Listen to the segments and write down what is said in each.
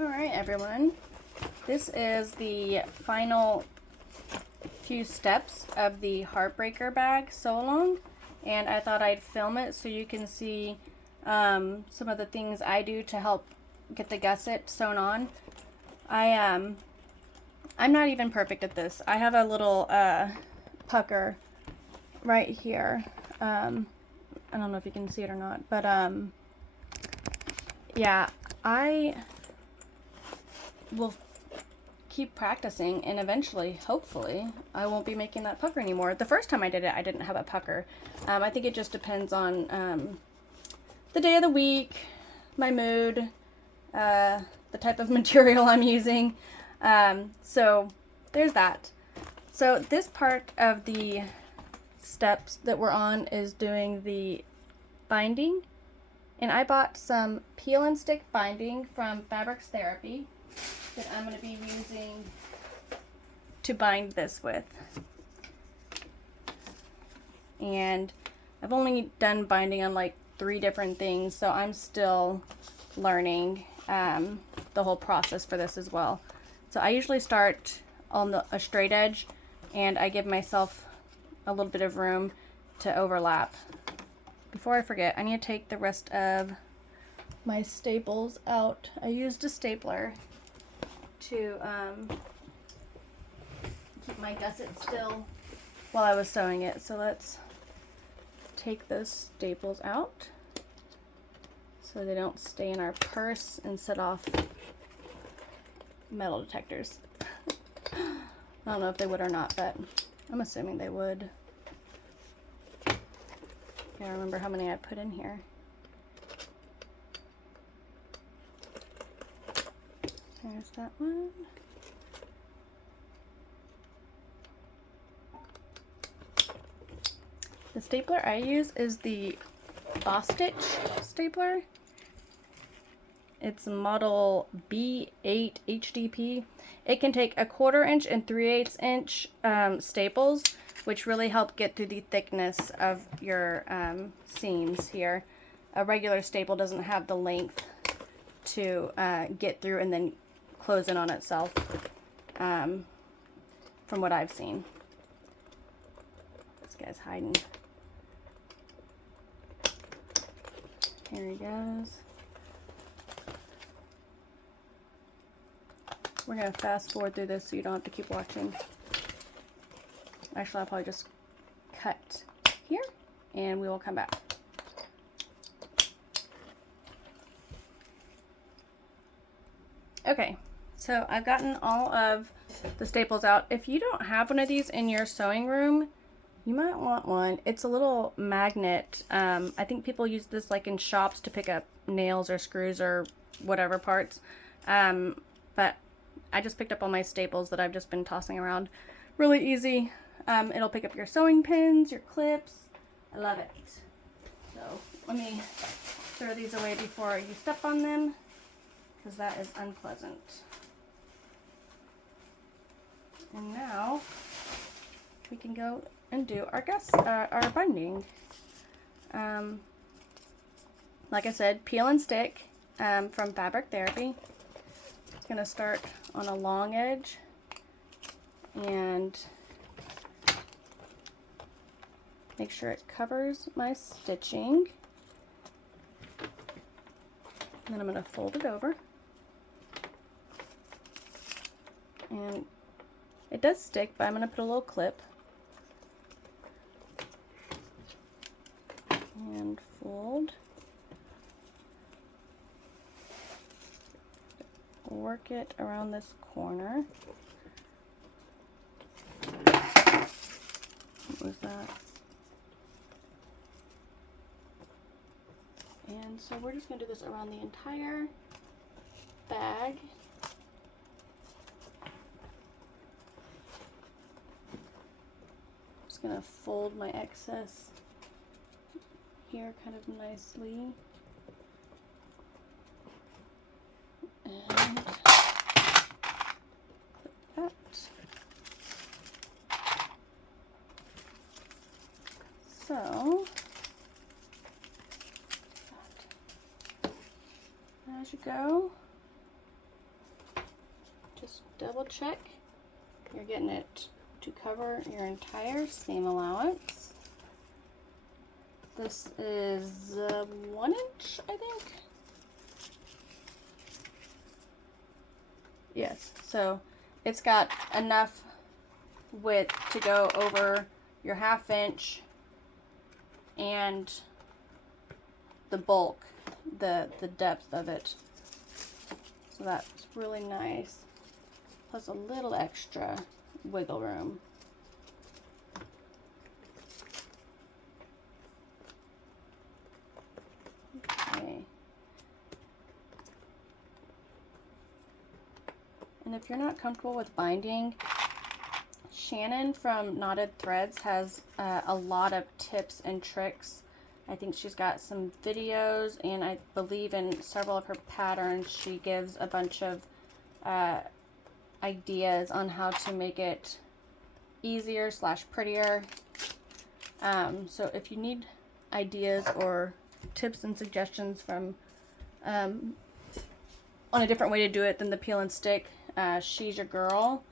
Alright everyone, this is the final few steps of the Heartbreaker bag Sewalong, and I thought I'd film it so you can see some of the things I do to help get the gusset sewn on. I'm not even perfect at this. I have a little pucker right here. I don't know if you can see it or not, but yeah, I will keep practicing, and eventually, hopefully, I won't be making that pucker anymore. The first time I did it, I didn't have a pucker. I think it just depends on the day of the week, my mood, the type of material I'm using. So there's that. So this part of the steps that we're on is doing the binding, and I bought some peel and stick binding from Fabrics Therapy that I'm going to be using to bind this with. And I've only done binding on like 3 different things, so I'm still learning the whole process for this as well. So I usually start on a straight edge, and I give myself a little bit of room to overlap. Before I forget, I need to take the rest of my staples out. I used a stapler to keep my gusset still while I was sewing it. So let's take those staples out so they don't stay in our purse and set off metal detectors. I don't know if they would or not, but I'm assuming they would. Gotta remember how many I put in here. There's that one. The stapler I use is the Boss Stitch stapler. It's model B8 HDP. It can take 1/4 inch and 3/8 inch staples, which really help get through the thickness of your seams here. A regular staple doesn't have the length to get through and then close in on itself, from what I've seen. This guy's hiding. Here he goes. We're going to fast forward through this so you don't have to keep watching. Actually, I'll probably just cut here and we will come back. Okay, so I've gotten all of the staples out. If you don't have one of these in your sewing room, you might want one. It's a little magnet. I think people use this like in shops to pick up nails or screws or whatever parts. But I just picked up all my staples that I've just been tossing around. Really easy. It'll pick up your sewing pins, your clips. I love it. So let me throw these away before you step on them, because that is unpleasant. And now we can go and do our binding. Like I said, peel and stick from Fabric Therapy. It's going to start on a long edge and make sure it covers my stitching. And then I'm going to fold it over. And it does stick, but I'm going to put a little clip. And fold. Work it around this corner. What was that? And so we're just going to do this around the entire bag. Just going to fold my excess here kind of nicely. And clip that. So as you go, Just double check you're getting it to cover your entire seam allowance. This is 1 inch, I think. Yes, so it's got enough width to go over your 1/2 inch and the bulk, the depth of it. So that's really nice. Plus a little extra wiggle room. Okay. And if you're not comfortable with binding, Shannon from Knotted Threads has a lot of tips and tricks. I think she's got some videos, and I believe in several of her patterns she gives a bunch of ideas on how to make it easier / prettier. So if you need ideas or tips and suggestions from on a different way to do it than the peel and stick, she's your girl.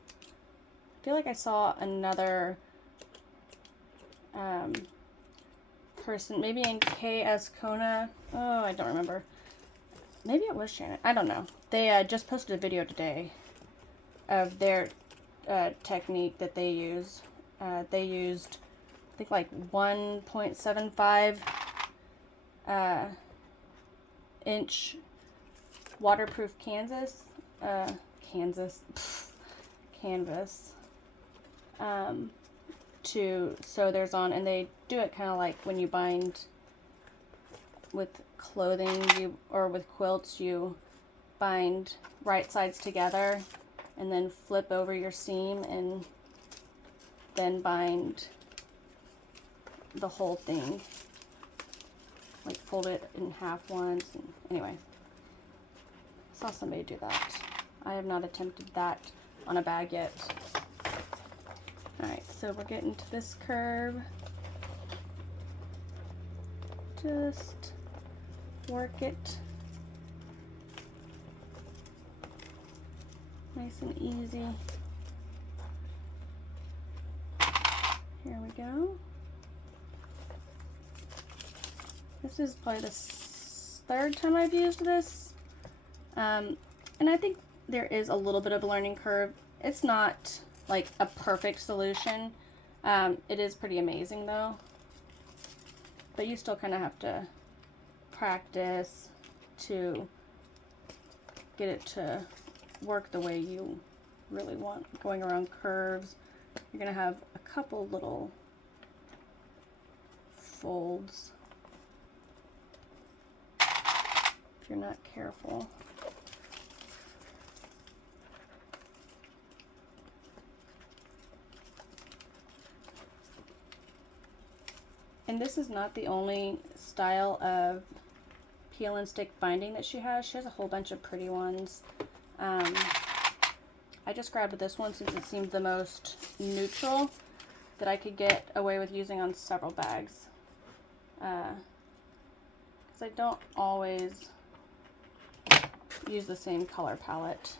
I feel like I saw another person, maybe in KS Kona. Oh, I don't remember. Maybe it was Shannon. I don't know. They just posted a video today of their technique that they use. They used, I think, like 1.75 inch waterproof canvas to sew theirs on, and they do it kind of like when you bind with clothing, or with quilts, you bind right sides together and then flip over your seam and then bind the whole thing, like fold it in half once. And anyway, I saw somebody do that. I have not attempted that on a bag yet. Alright, so we're getting to this curve. Just work it nice and easy. Here we go. This is probably the 3rd time I've used this. And I think there is a little bit of a learning curve. It's not like a perfect solution. It is pretty amazing though. But you still kind of have to practice to get it to work the way you really want. Going around curves, you're gonna have a couple little folds if you're not careful. And this is not the only style of peel and stick binding that she has. She has a whole bunch of pretty ones. I just grabbed this one since it seemed the most neutral that I could get away with using on several bags. Because I don't always use the same color palette.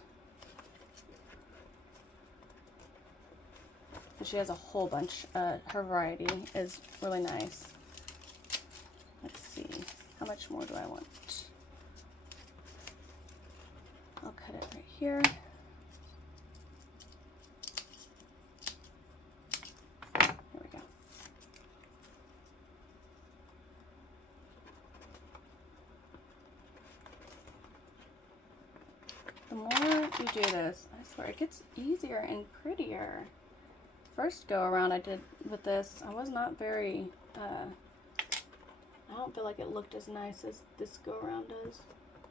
She has a whole bunch. Her variety is really nice. Let's see. How much more do I want? I'll cut it right here. There we go. The more you do this, I swear, it gets easier and prettier. First go around I did with this, I was not very, I don't feel like it looked as nice as this go around does.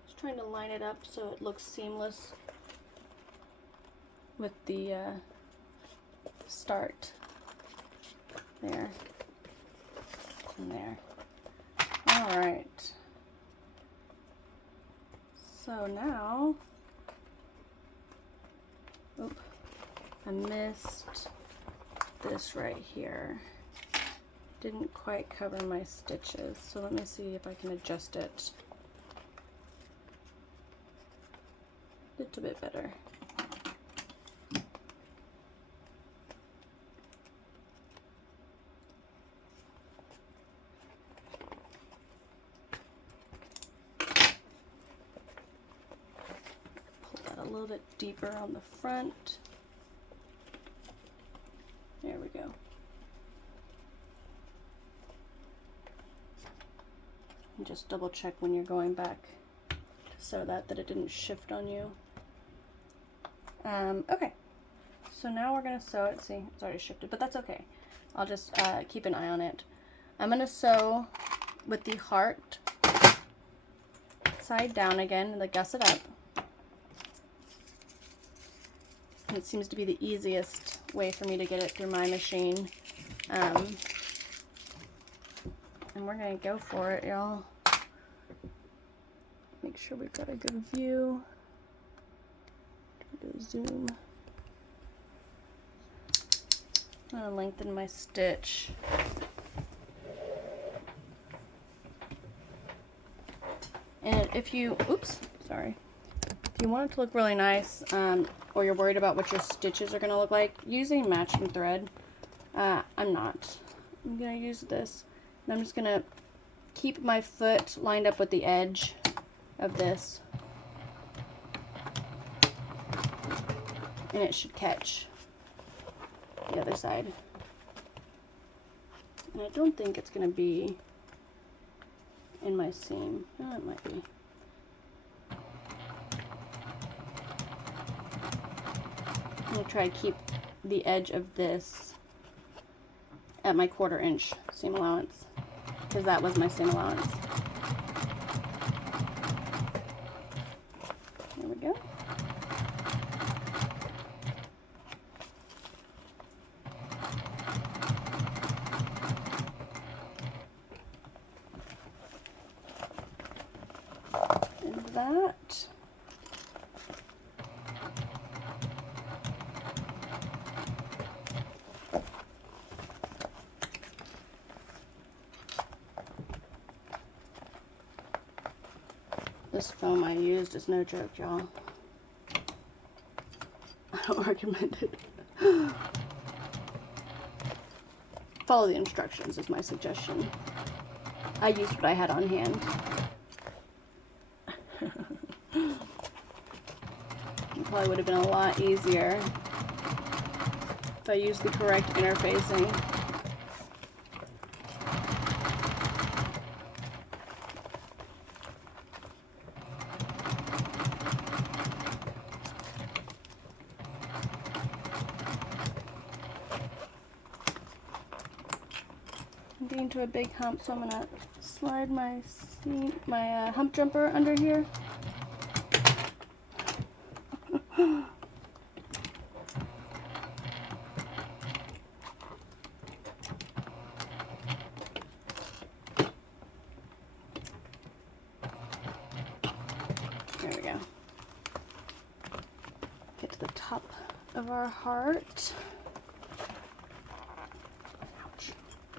Just trying to line it up so it looks seamless with the start there and there. All right, so now, oop, I missed this right here. Didn't quite cover my stitches, so let me see if I can adjust it a little bit better. little bit deeper on the front. There we go. And just double check when you're going back to sew that it didn't shift on you. Okay, so now we're gonna sew it. See, it's already shifted, but that's okay. I'll just keep an eye on it. I'm gonna sew with the heart side down again, the gusset up. It seems to be the easiest way for me to get it through my machine. And we're gonna go for it, y'all. Make sure we've got a good view. Do a zoom. I'm gonna lengthen my stitch. And if you, oops, sorry. If you want it to look really nice, or you're worried about what your stitches are gonna look like, using matching thread. I'm not. I'm gonna use this, and I'm just gonna keep my foot lined up with the edge of this, and it should catch the other side. And I don't think it's gonna be in my seam. Oh, it might be. I'm gonna try to keep the edge of this at my 1/4 inch seam allowance, because that was my seam allowance. There we go. And that. This foam I used is no joke, y'all. I don't recommend it. Follow the instructions is my suggestion. I used what I had on hand. It probably would have been a lot easier if I used the correct interfacing. I'm getting to a big hump, so I'm gonna slide my hump jumper under here. There we go. Get to the top of our heart. Ouch.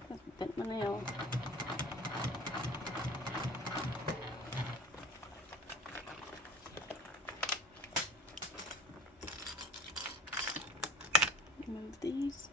That bent my nail. Move these.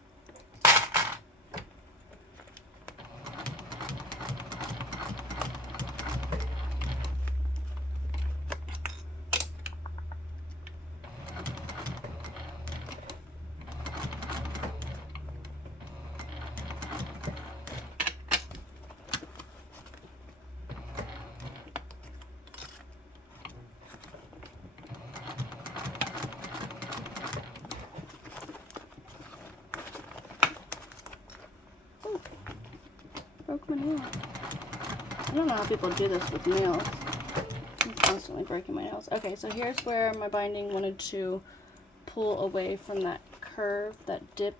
Broke my nail. I don't know how people do this with nails. I'm constantly breaking my nails. Okay, so here's where my binding wanted to pull away from that curve, that dip.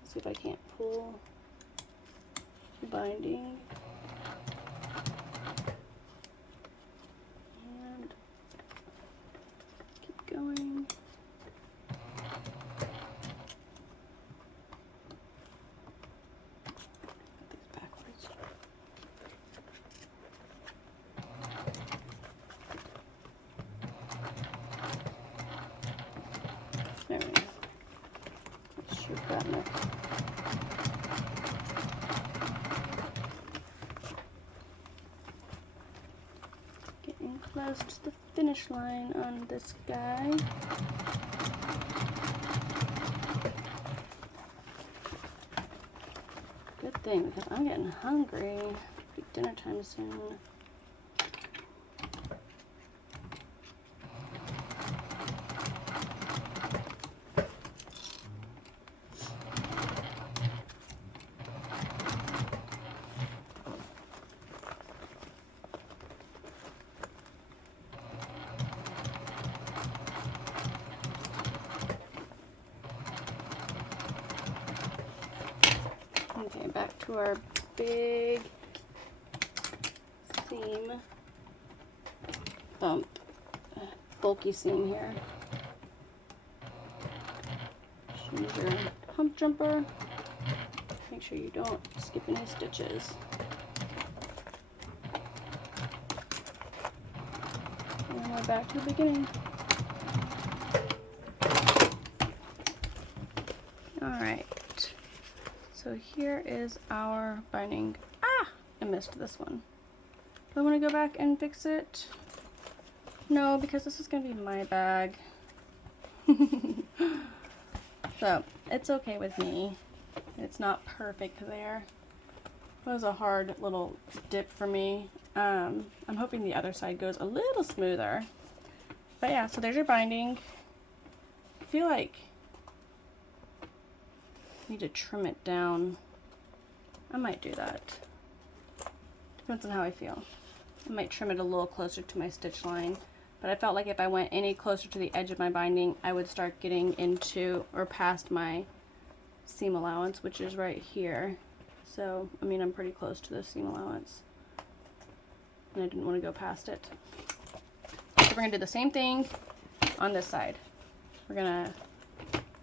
Let's see if I can't pull the binding. And keep going. There we go. Should have gotten it. Getting close to the finish line on this guy. Good thing, because I'm getting hungry. It'll be dinner time soon. Okay, back to our big seam bump, bulky seam here. Use your hump jumper. Make sure you don't skip any stitches. And we're back to the beginning. Alright. So here is our binding. Ah! I missed this one. Do I want to go back and fix it? No, because this is going to be my bag. So, it's okay with me. It's not perfect there. It was a hard little dip for me. I'm hoping the other side goes a little smoother. But yeah, so there's your binding. I feel like need to trim it down. I might do that. Depends on how I feel. I might trim it a little closer to my stitch line, but I felt like if I went any closer to the edge of my binding, I would start getting into or past my seam allowance, which is right here. So, I mean, I'm pretty close to the seam allowance, and I didn't want to go past it. So we're going to do the same thing on this side. We're going to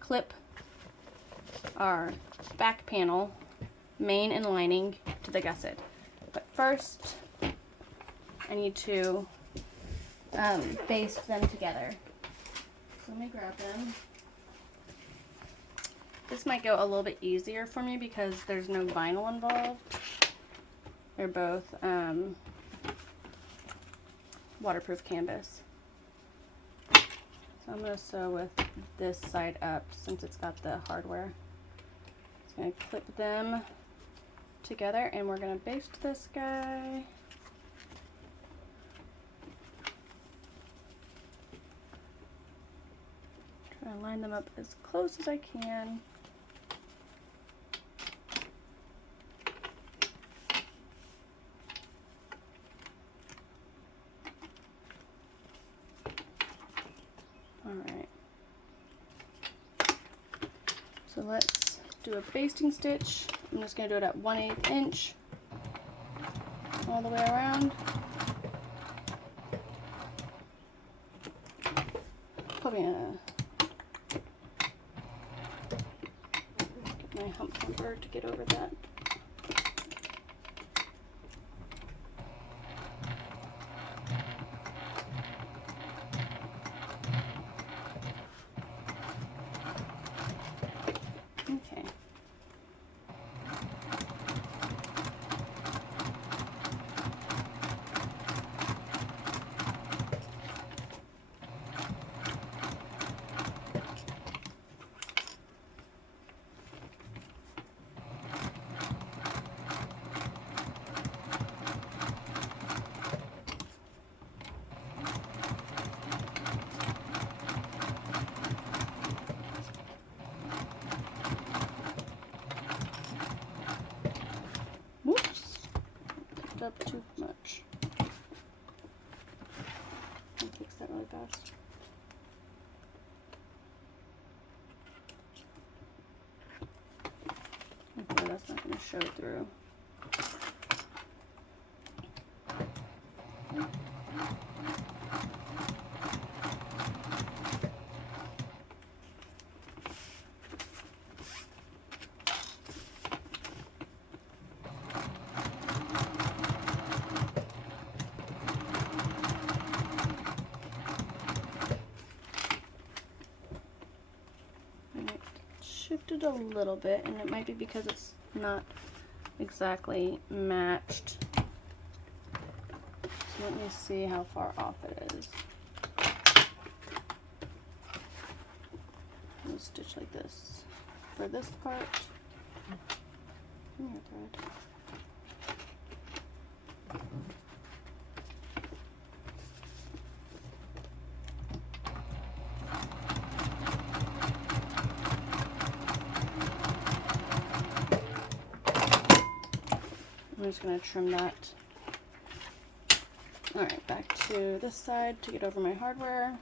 clip our back panel, main and lining, to the gusset. But first, I need to baste them together. So let me grab them. This might go a little bit easier for me because there's no vinyl involved. They're both waterproof canvas. So I'm going to sew with this side up since it's got the hardware. I'm going to clip them together and we're going to baste this guy. Try to line them up as close as I can. Alright. So let's do a basting stitch. I'm just going to do it at 1/8 inch all the way around. Probably gonna get my hump jumper to get over that. Okay. Whoops, picked up too much. I'll fix that really fast. Okay, that's not going to show through. Shifted a little bit, and it might be because it's not exactly matched. So let me see how far off it is. I'm gonna stitch like this for this part. Come here, thread. I'm just going to trim that. Alright, back to this side to get over my hardware.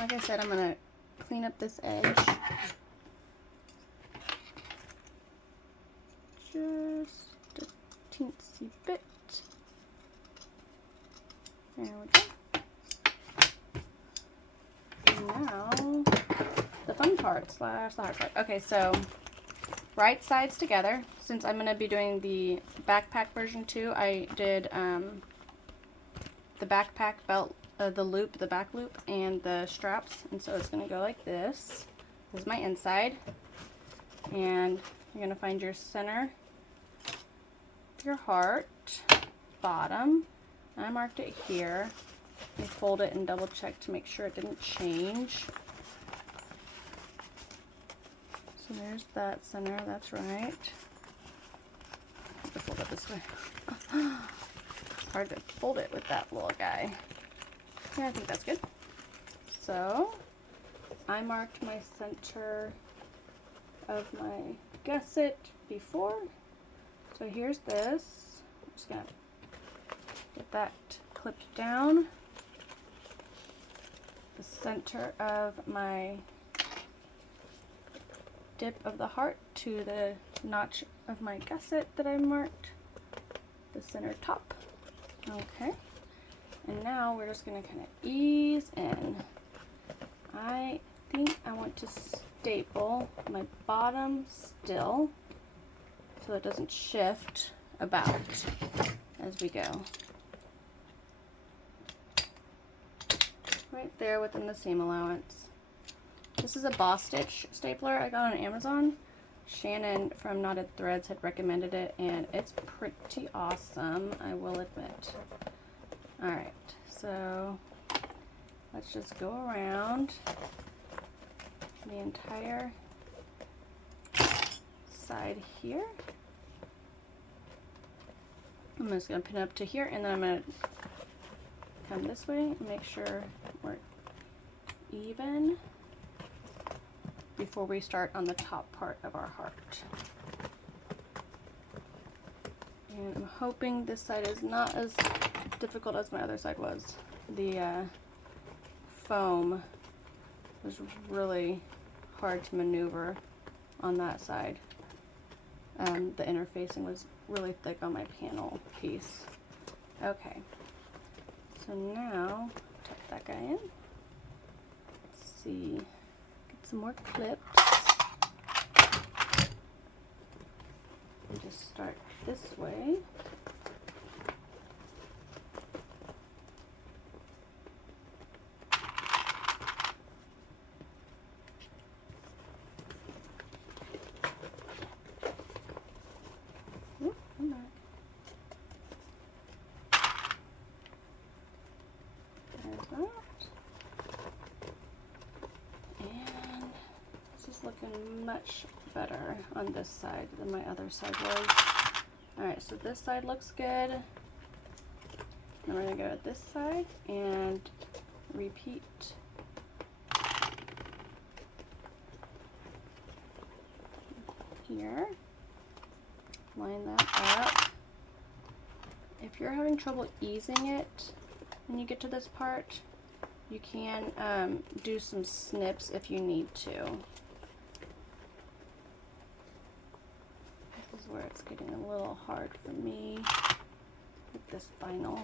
Like I said, I'm going to clean up this edge. Just a teensy bit. There we go. And now, the fun part / the hard part. Okay, so right sides together. Since I'm going to be doing the backpack version too, I did the backpack belt, the loop, the back loop, and the straps, and so it's going to go like this. This is my inside, and you're going to find your center, your heart, bottom. I marked it here. You fold it and double check to make sure it didn't change. So there's that center, that's right. I have to fold it this way. It's hard to fold it with that little guy. Yeah, I think that's good. So I marked my center of my gusset before. So here's this. I'm just gonna get that clipped down. The center of my dip of the heart to the notch of my gusset that I marked. The center top. Okay. And now we're just going to kind of ease in. I think I want to staple my bottom still so it doesn't shift about as we go. Right there within the seam allowance. This is a Boss Stitch stapler I got on Amazon. Shannon from Knotted Threads had recommended it, and it's pretty awesome, I will admit. Alright, so let's just go around the entire side here. I'm just going to pin it up to here, and then I'm going to come this way and make sure we're even before we start on the top part of our heart. And I'm hoping this side is not as difficult as my other side was. The foam was really hard to maneuver on that side. The interfacing was really thick on my panel piece. Okay, so now tuck that guy in. Let's see, get some more clips. And just start this way. Looking much better on this side than my other side was. Alright, so this side looks good. Now we're going to go to this side and repeat. Here. Line that up. If you're having trouble easing it when you get to this part, you can do some snips if you need to. it's getting a little hard for me with this vinyl.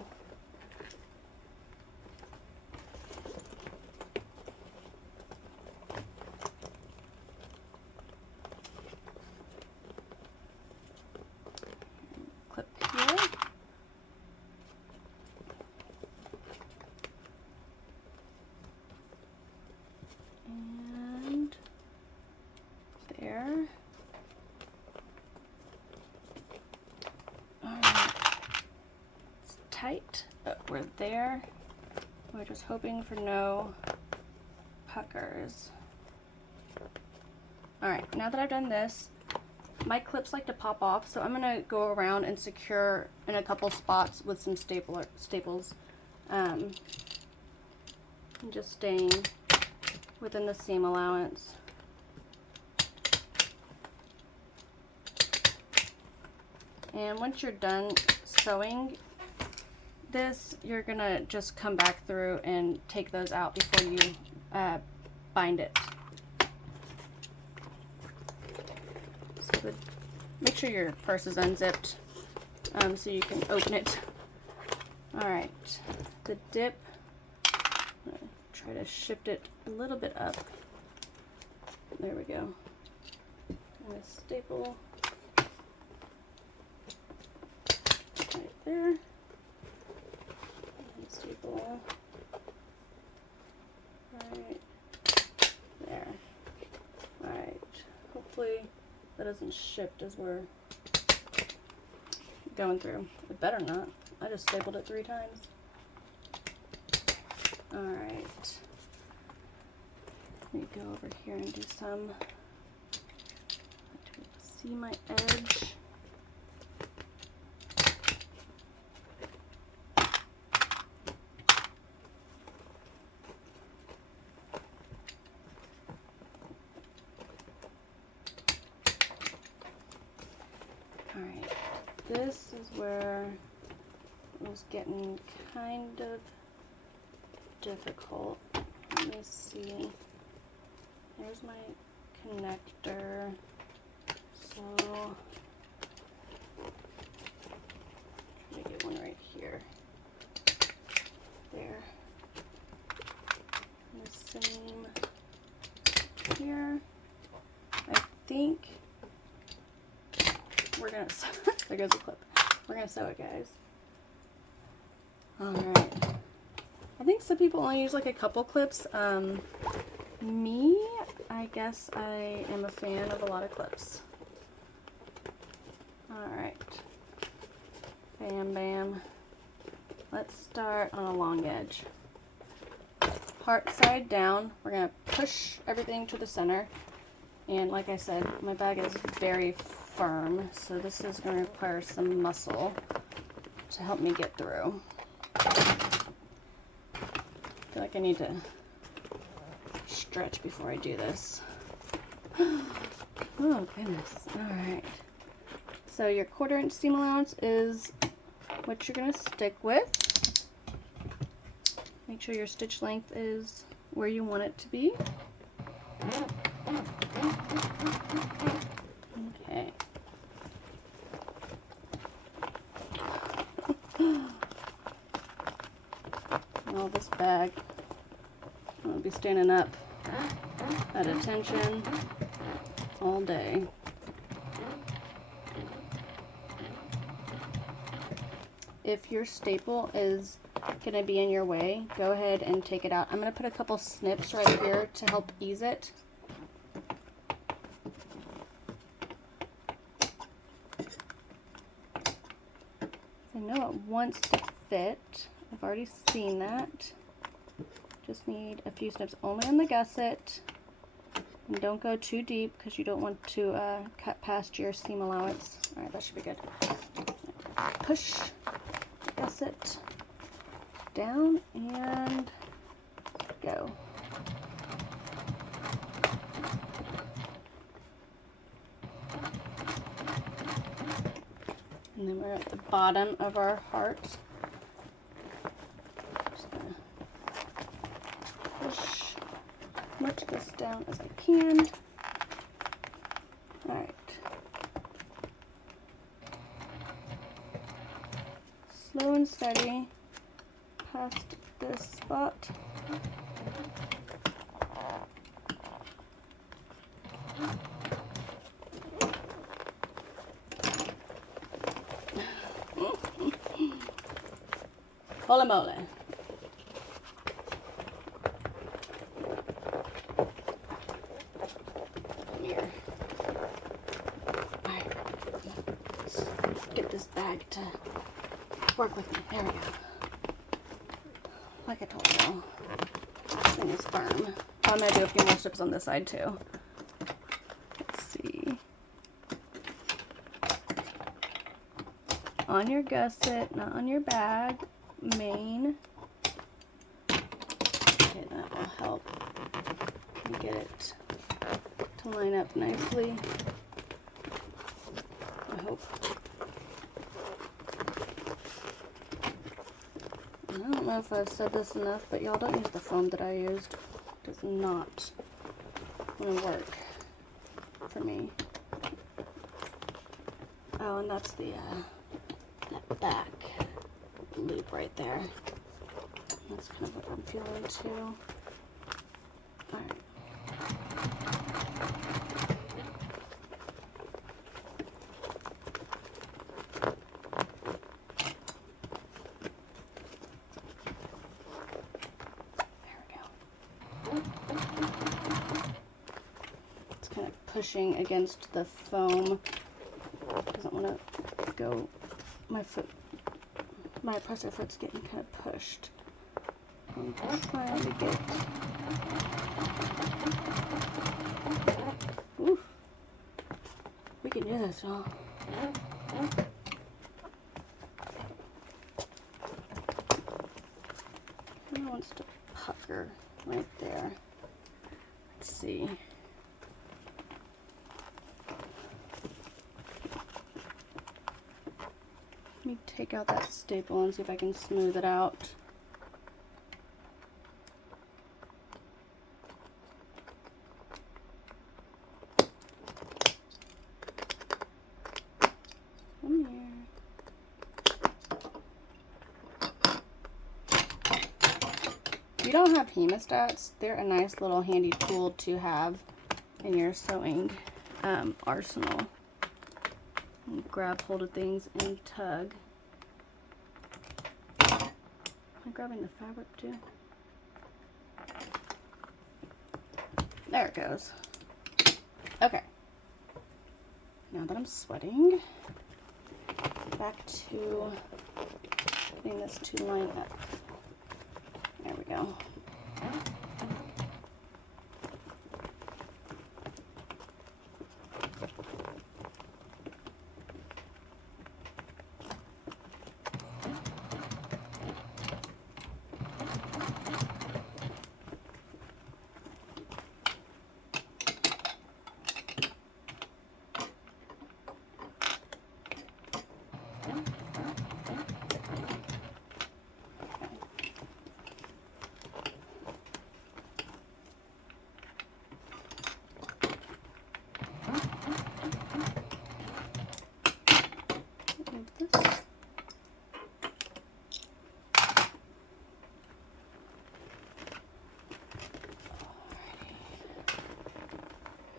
Clip here. And there. It's tight, but we're there. We're just hoping for no puckers. Alright, now that I've done this, my clips like to pop off, so I'm going to go around and secure in a couple spots with some staples. And just staying within the seam allowance. And once you're done sewing this, you're gonna just come back through and take those out before you bind it. So make sure your purse is unzipped so you can open it. Alright, the dip, I'm gonna try to shift it a little bit up. There we go. I'm gonna staple right there. And staple right there. Alright, hopefully that doesn't shift as we're going through. It better not. I just stapled it 3 times. Alright. Let me go over here and do some. See my edge. Alright, this is where it was getting kind of difficult. Let me see. There's my connector. So try to get one right here. There. And the same here. I think we're gonna there goes the clip. We're gonna sew it, guys. Alright. I think some people only use like a couple clips. Me, I guess I am a fan of a lot of clips. Alright. Bam, bam. Let's start on a long edge. Heart side down. We're going to push everything to the center. And like I said, my bag is very firm, so this is going to require some muscle to help me get through. I feel like I need to stretch before I do this. Oh goodness. Alright. So your 1/4 inch seam allowance is what you're going to stick with. Make sure your stitch length is where you want it to be. Okay. Well, this bag, I'm going to be standing up at attention all day. If your staple is going to be in your way, go ahead and take it out. I'm going to put a couple snips right here to help ease it. I know it wants to fit. I've already seen that. Just need a few snips only on the gusset. And don't go too deep because you don't want to cut past your seam allowance. Alright, that should be good. Push the gusset down and go. And then we're at the bottom of our heart. Just gonna push as much of this down as I can. Alright. steady past this spot. Holy moly. Here. Alright. Let's get this bag to work with me. There we go. Like I told you, this thing is firm. I'm going to do a few more strips on this side too. Let's see. On your gusset, not on your bag. Main. Okay, that will help me get it to line up nicely. I hope. I don't know if I've said this enough, but y'all don't use the foam that I used. It does not want to work for me. Oh, and that's the that back loop right there. That's kind of what I'm feeling too. Alright. Pushing against the foam. Doesn't want to go. My presser foot's getting kind of pushed. I'm trying to get. Oof. We can do this, y'all. It wants to pucker right there. Let's see. Let me take out that staple and see if I can smooth it out. Come here. If you don't have hemostats, they're a nice little handy tool to have in your sewing arsenal. Grab hold of things and tug. Am I grabbing the fabric too? There it goes. Okay. Now that I'm sweating, back to getting this to line up. There we go.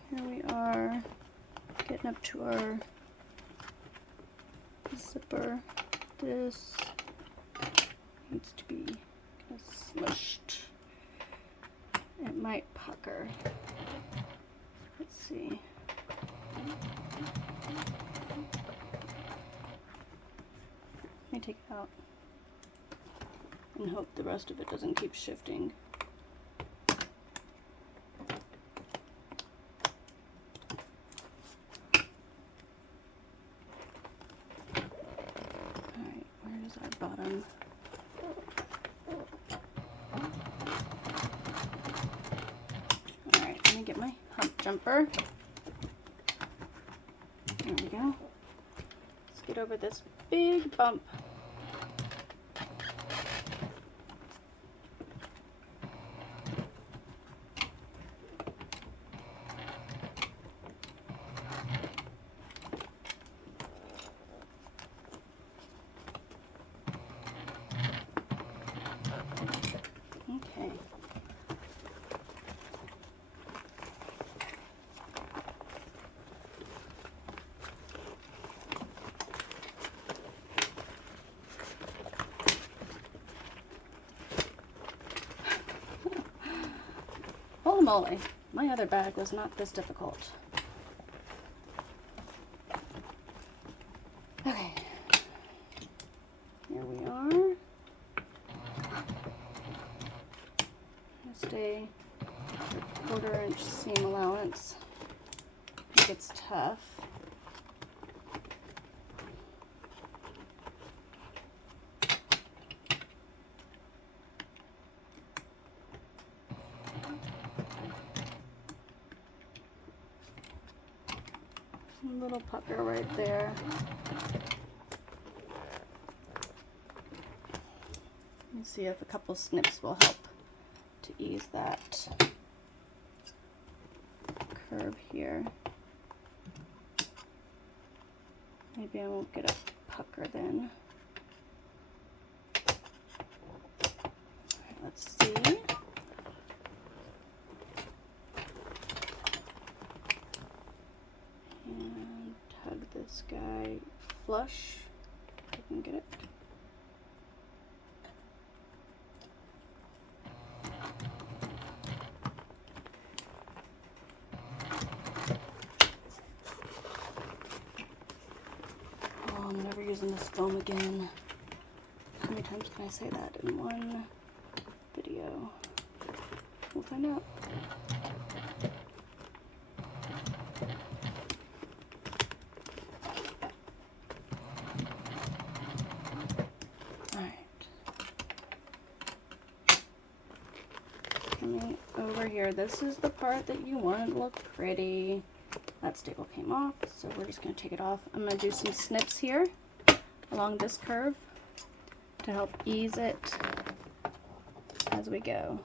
Here we are, getting up to our zipper. This needs to be kind of smushed. It might pucker. Let's see. Let me take it out and hope the rest of it doesn't keep shifting. Bottom. Alright, let me get my hump jumper. There we go. Let's get over this big bump. moly. My other bag was not this difficult. Okay. Here we are. Stay 1/4 inch seam allowance. It gets tough. A little pucker right there. Let me see if a couple snips will help to ease that curve here. Maybe I won't get a pucker then. Alright, let's see. And tug this guy flush, if I can get it. I'm never using this foam again. How many times can I say that in one video? We'll find out. Alright. Coming over here, this is the part that you want to look pretty. That staple came off, so we're just going to take it off. I'm going to do some snips here along this curve to help ease it as we go.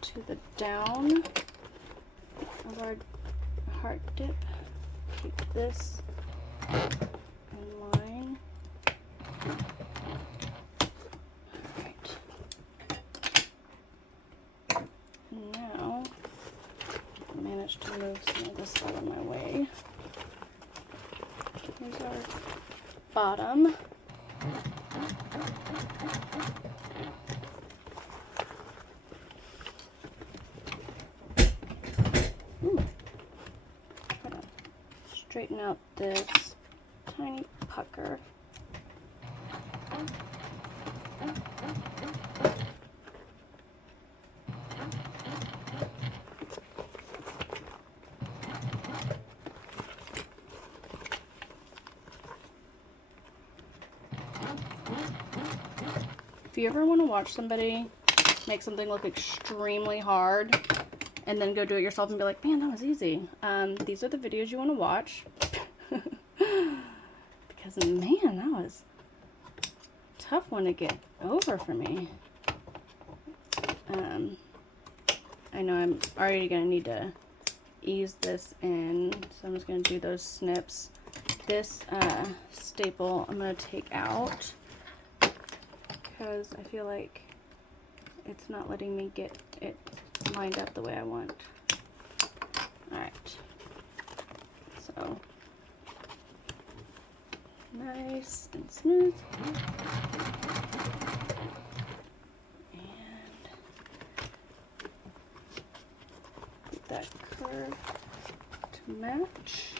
To the down of our heart dip. Keep this in line. Alright. Now, I managed to move some of this out of my way. Here's our bottom. Straighten out this tiny pucker. If you ever want to watch somebody make something look extremely hard and then go do it yourself and be like, man, that was easy. These are the videos you want to watch. Because, man, that was a tough one to get over for me. I know I'm already going to need to ease this in, so I'm just going to do those snips. This staple I'm going to take out because I feel like it's not letting me get it lined up the way I want. Alright, so nice and smooth, and get that curve to match.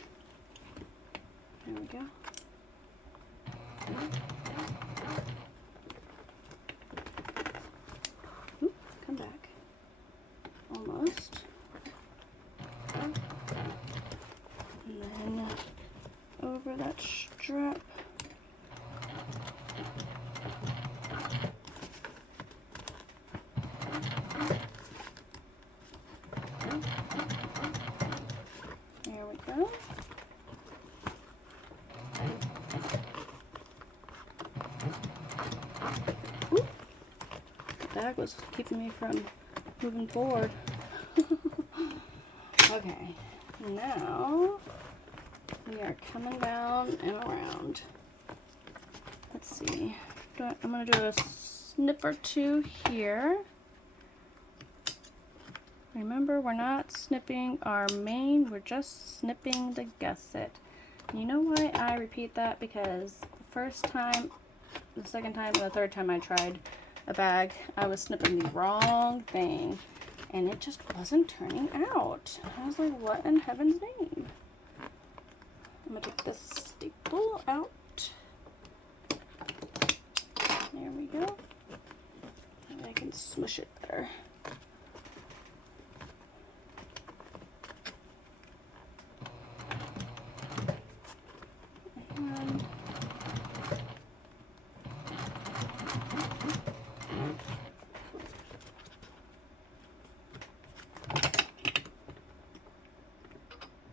There we go. Oop, come back. Almost. And then over that strap. There we go. Oop. bag was keeping me from moving forward. Okay, now we are coming down and around. Let's see. I'm going to do a snip or two here. Remember, we're not snipping our main, we're just snipping the gusset. You know why I repeat that? Because the first time, the second time, and the third time I tried a bag, I was snipping the wrong thing, and it just wasn't turning out. I was like, what in heaven's name? I'm going to take this staple out. There we go. And I can smush it better.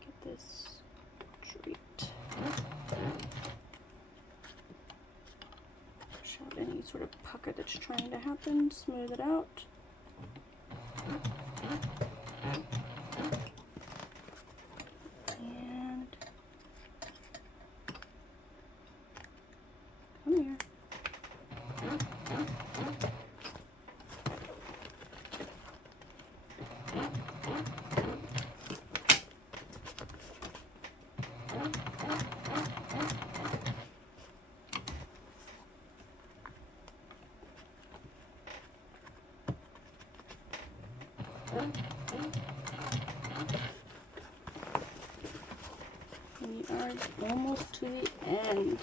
Get this treat. Push out any sort of pucker that's trying to happen. Smooth it out. And come here. We are almost to the end.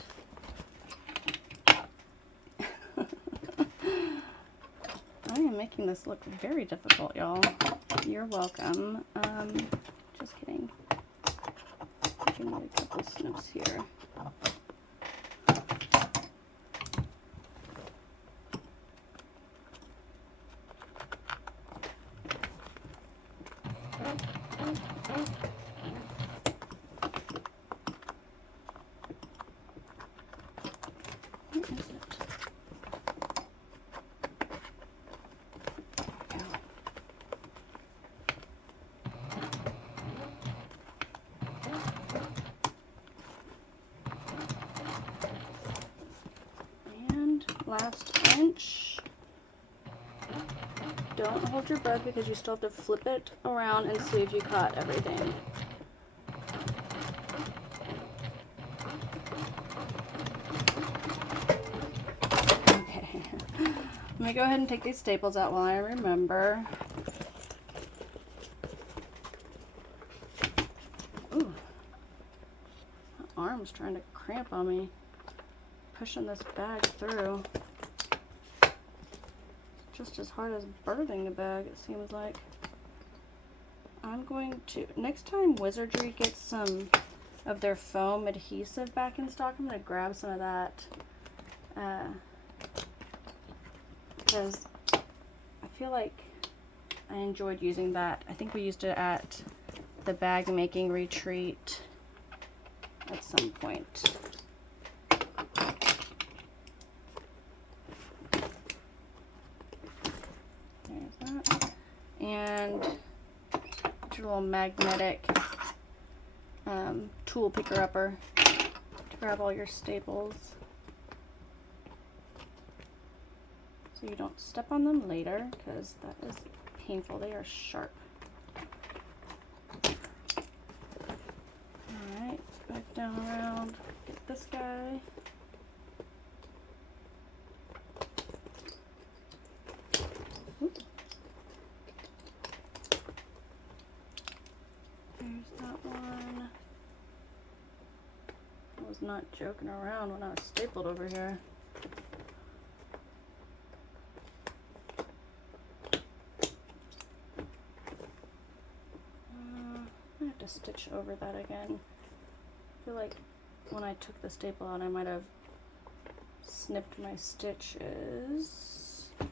I am making this look very difficult, y'all. You're welcome. Just kidding. Give me a couple snips here. Where is it? And last inch. Don't hold your breath because you still have to flip it around and see if you caught everything. Okay. Let me go ahead and take these staples out while I remember. Ooh. My arm's trying to cramp on me. Pushing this bag through. Just as hard as birthing a bag, it seems like. I'm going to, next time Wizardry gets some of their foam adhesive back in stock, I'm going to grab some of that. Because I feel like I enjoyed using that. I think we used it at the bag making retreat at some point. And your little magnetic tool picker upper to grab all your staples so you don't step on them later, because that is painful. They are sharp. Alright, back down around, get this guy. Not joking around when I was stapled over here. I have to stitch over that again. I feel like when I took the staple out, I might have snipped my stitches. Let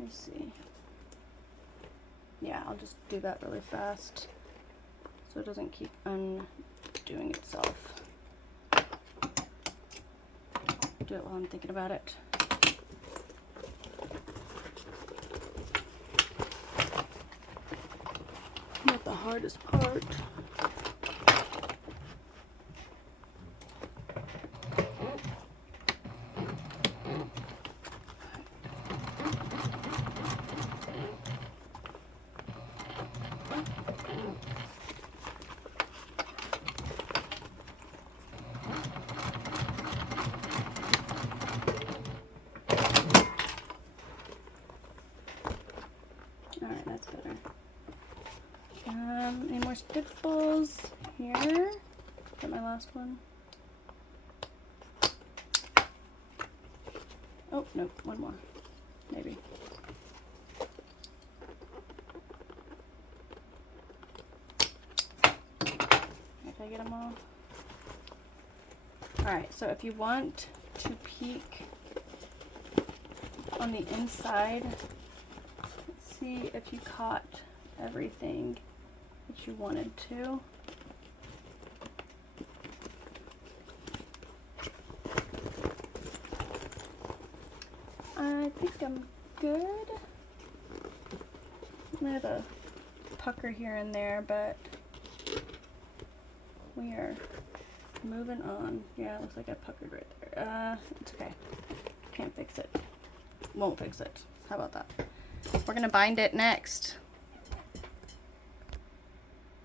me see. Yeah, I'll just do that really fast so it doesn't keep undoing itself. Do it while I'm thinking about it. hardest part. Alright, that's better. Any more staples here? Is that my last one? Oh, no, one more. Maybe. Did I get them all? Alright, so if you want to peek on the inside, let's see if you caught everything that you wanted to. I think I'm good. I have a pucker here and there, but we are moving on. Yeah, it looks like I puckered right there. It's okay. Can't fix it. Won't fix it. How about that? We're gonna bind it next.